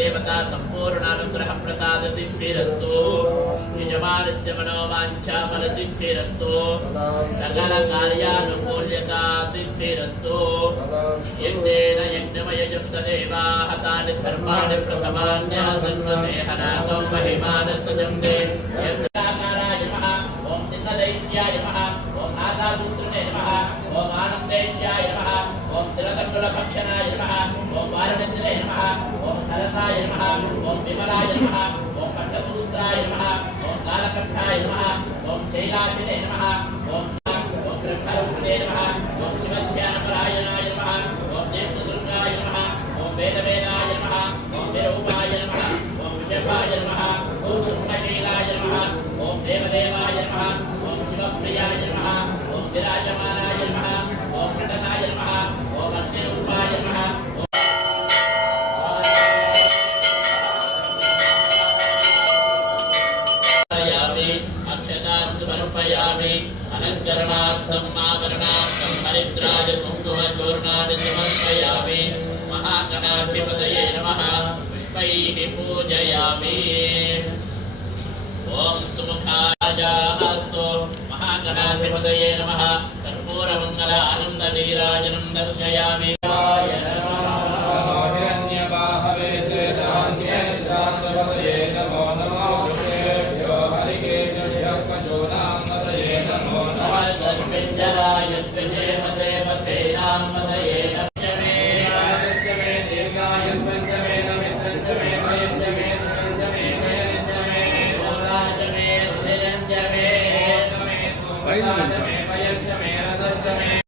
देवता संपूर्णानुग्रह प्रसाद सिद्धिरस्तु यजमानस्य मनोवांछा फल सिद्धिरस्तु सकल कार्यानुकूल्यता सिद्धिरस्तु यज्ञेन यज्ञमय जुष्टदेवा हतानि धर्माणि प्रथमान्यासन्वते हनाकं महिमानसजन्ते यज्ञाकाराय नमः ओम सिद्धदैत्याय नमः ओम आसासूत्रणे नमः ओम आनन्देश्याय नमः ओम तिलकण्डुलभक्षणाय नमः ओम वारणेन्द्रे नमः ओम सरसाय नमः ओम विमलाय नमः ओम पट्टसूत्राय नमः ओम कालकण्ठाय नमः ओम शैलाजिने नमः ओम ब्रह्मरूपिणे नमः ओम शिवध्यानपरायणाय नमः ओम देवदुर्गाय नमः ओम वेदवेदाय नमः ओम विरूपाय नमः ओम विषभाय नमः ओम सुखशैलाय नमः ओम देवदेवाय नमः ओम शिवप्रियाय नमः ओम विराजमानाय नमः ओम नटनाय नमः ओम अग्निरूपाय नमः समर्पयामि अलंकरणार्थं आभरणार्थं हरिद्राज कुङ्कुमचूर्णानि समर्पयामि महागणाधिपतये नमः पुष्पैः पूजयामि ओम सुमुखायास्तु महागणाधिपतये नमः कर्पूरमङ्गल आनन्दनीराजनं दर्शयामि Wait a minute.